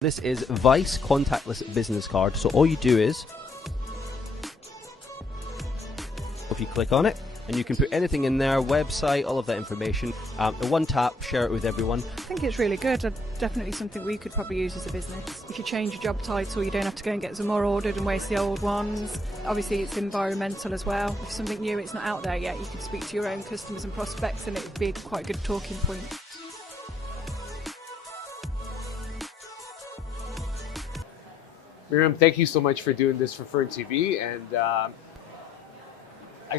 This is Vice contactless business card. So all you do is, if you click on it, and you can put anything in there, website, all of that information. In one tap, share it with everyone. I think it's really good. Definitely something we could probably use as a business. If you change your job title, you don't have to go and get some more ordered and waste the old ones. Obviously, it's environmental as well. If something new, it's not out there yet, you could speak to your own customers and prospects, and it would be quite a good talking point. Myriam, thank you so much for doing this for FERNTV. And I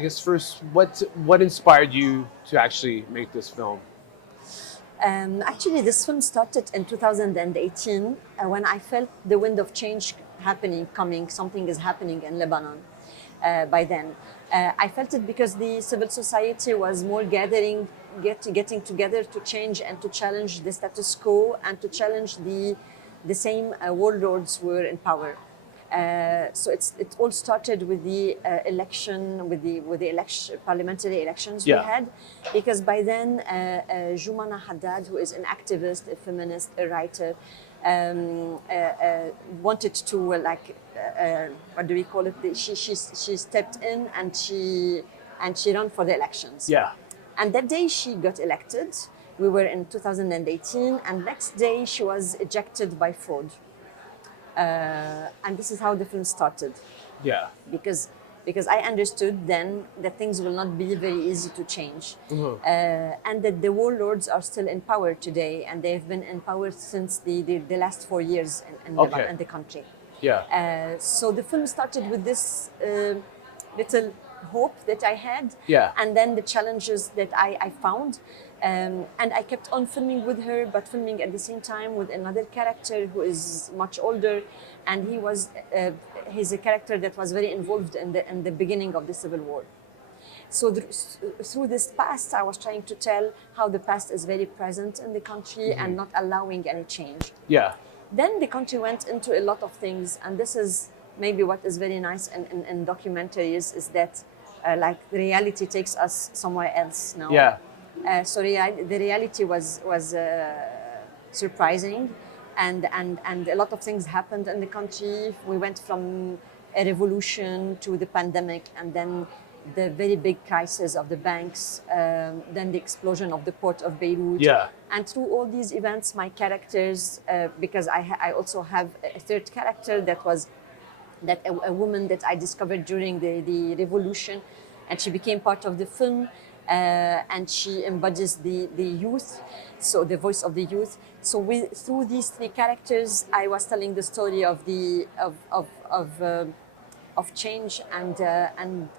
guess first, what inspired you to actually make this film? Actually, this film started in 2018 when I felt the wind of change coming. Something is happening in Lebanon by then. I felt it because the civil society was more getting together to change and to challenge the status quo and to challenge the same warlords who were in power. So it all started with the parliamentary elections we had, because by then Jumana Haddad, who is an activist, a feminist, a writer, wanted to what do we call it? She stepped in and she ran for the elections. Yeah. And that day she got elected. We were in 2018, and next day she was ejected by fraud. And this is how the film started. Yeah. Because I understood then that things will not be very easy to change. Mm-hmm. And that the warlords are still in power today, and they've been in power since the last 4 years in the country. Yeah. So the film started with this little hope that I had, and then the challenges that I found. And I kept on filming with her, but filming at the same time with another character who is much older, and he's a character that was very involved in the beginning of the Civil War. So through this past, I was trying to tell how the past is very present in the country and not allowing any change. Yeah. Then the country went into a lot of things, and this is maybe what is very nice in documentaries, is that like the reality takes us somewhere else now. Yeah. So the reality was surprising, and a lot of things happened in the country. We went from a revolution to the pandemic, and then the very big crisis of the banks, then the explosion of the port of Beirut. Yeah. And through all these events, my characters, because I also have a third character that was a woman that I discovered during the revolution, and she became part of the film. And she embodies the youth, so the voice of the youth. So through these three characters, I was telling the story of change and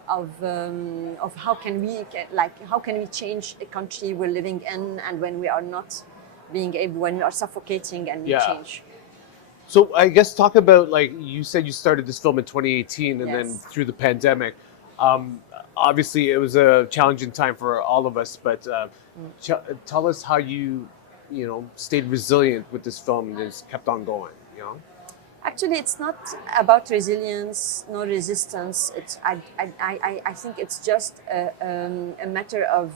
of how can we change a country we're living in, and when we are not when we are suffocating and we change. So I guess talk about, like you said, you started this film in 2018, and Yes. then through the pandemic. Obviously, it was a challenging time for all of us, but tell us how you stayed resilient with this film and just kept on going. Actually, it's not about resilience nor resistance. I think it's just a matter of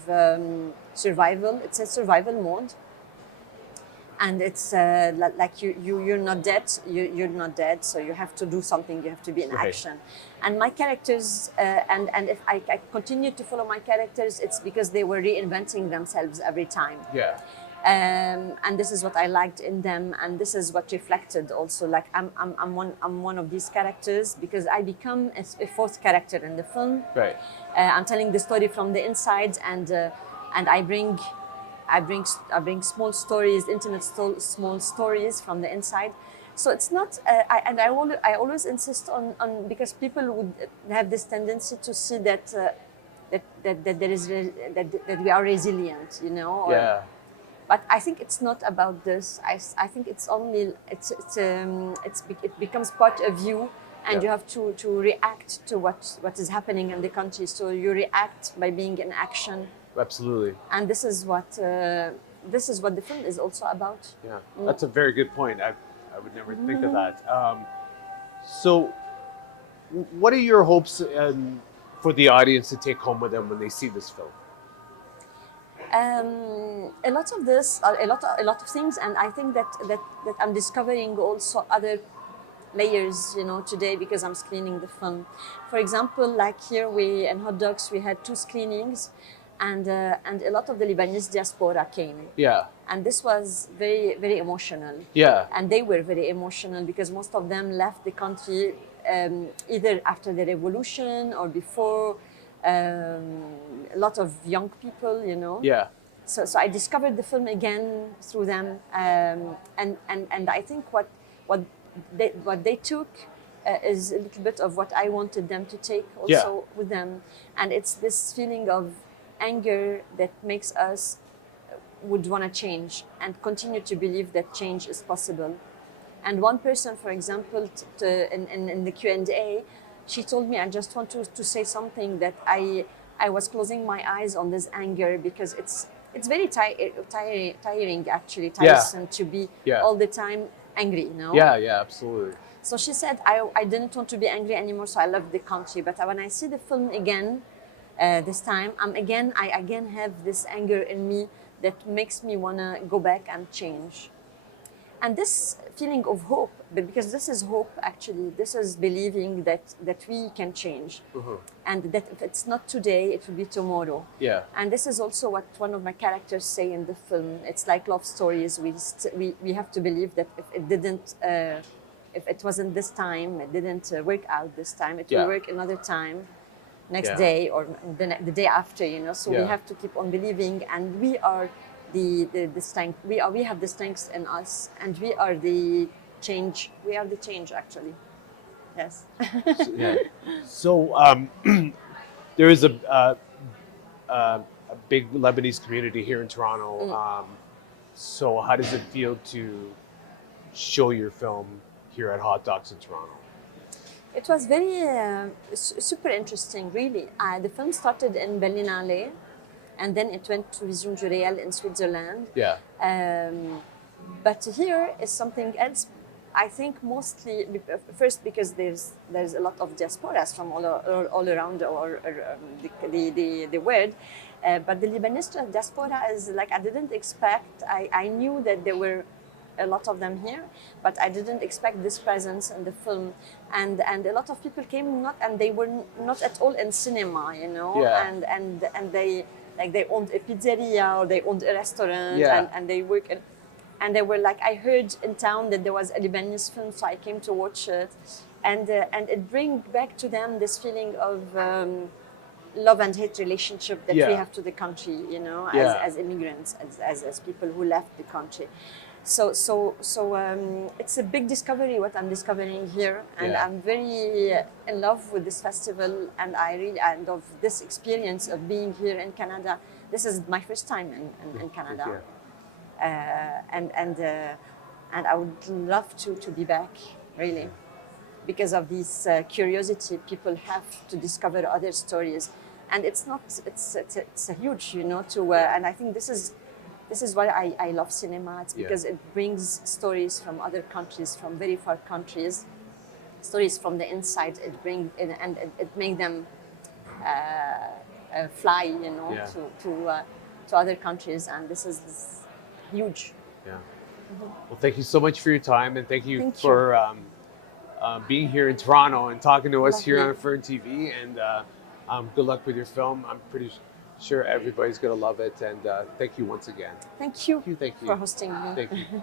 survival. It's a survival mode. And it's like you're not dead. You're not dead. So you have to do something. You have to be in action. And my characters, and if I continue to follow my characters, it's because they were reinventing themselves every time. Yeah. And this is what I liked in them, and this is what reflected also. Like I'm one of these characters because I become a fourth character in the film. Right. I'm telling the story from the inside, and I bring small stories, intimate small stories from the inside. So it's not, I always insist on because people would have this tendency to see that that we are resilient, Yeah. But I think it's not about this. I think it's only it becomes part of you, and you have to react to what is happening in the country. So you react by being in action. Absolutely. And this is what the film is also about. Yeah, that's a very good point. I would never think of that. So, what are your hopes for the audience to take home with them when they see this film? A lot of this, a lot of things, and I think that I'm discovering also other layers, you know, today because I'm screening the film. For example, like here we in Hot Dogs we had 2 screenings, and a lot of the Lebanese diaspora came. Yeah. And this was very emotional. Yeah. And they were very emotional because most of them left the country either after the revolution or before. A lot of young people, you know. Yeah. So I discovered the film again through them, and I think what they took is a little bit of what I wanted them to take also with them, and it's this feeling of anger that makes us would want to change and continue to believe that change is possible. And one person, for example, in the Q&A, she told me, I just want to say something that I was closing my eyes on this anger because it's very tiring, actually, tiresome to be all the time angry, you know? Yeah, absolutely. So she said, I didn't want to be angry anymore, so I left the country. But when I see the film again, this time, I again have this anger in me that makes me want to go back and change. And this feeling of hope, but because this is hope, actually, this is believing that we can change. And that if it's not today, it will be tomorrow. Yeah. And this is also what one of my characters say in the film. It's like love stories. We have to believe that if it didn't, if it wasn't this time, it didn't work out this time, it will work another time, next day or the day after, you know. So we have to keep on believing, and we are the strength. We have the strength in us, and we are the change. We are the change, actually. Yes. So there is a big Lebanese community here in Toronto. So how does it feel to show your film here at Hot Docs in Toronto? It was very super interesting, really. The film started in Berlinale, and then it went to Vision du Réel in Switzerland. Yeah. But here is something else. I think mostly first because there's a lot of diasporas from all around the world. But the Lebanese diaspora is like I didn't expect. I knew that there were a lot of them here, but I didn't expect this presence in the film. And a lot of people came and they were not at all in cinema, you know. Yeah. And they owned a pizzeria or they owned a restaurant, and they work in. And they were like, I heard in town that there was a Lebanese film, so I came to watch it. And it brings back to them this feeling of love and hate relationship that we have to the country, you know, as immigrants, as people who left the country. So it's a big discovery what I'm discovering here, and I'm very in love with this festival, and and of this experience of being here in Canada. This is my first time in Canada. And I would love to be back, really, because of this curiosity people have to discover other stories, and it's a huge, you know, and I think this is why I love cinema. It's because it brings stories from other countries, from very far countries, stories from the inside. It brings and it makes them fly, you know, to other countries, and this is huge. Yeah. Well, thank you so much for your time, and thank you for being here in Toronto and talking to us here on FERNTV. And good luck with your film. I'm pretty sure everybody's going to love it. And thank you once again. Thank you for hosting me. Thank you.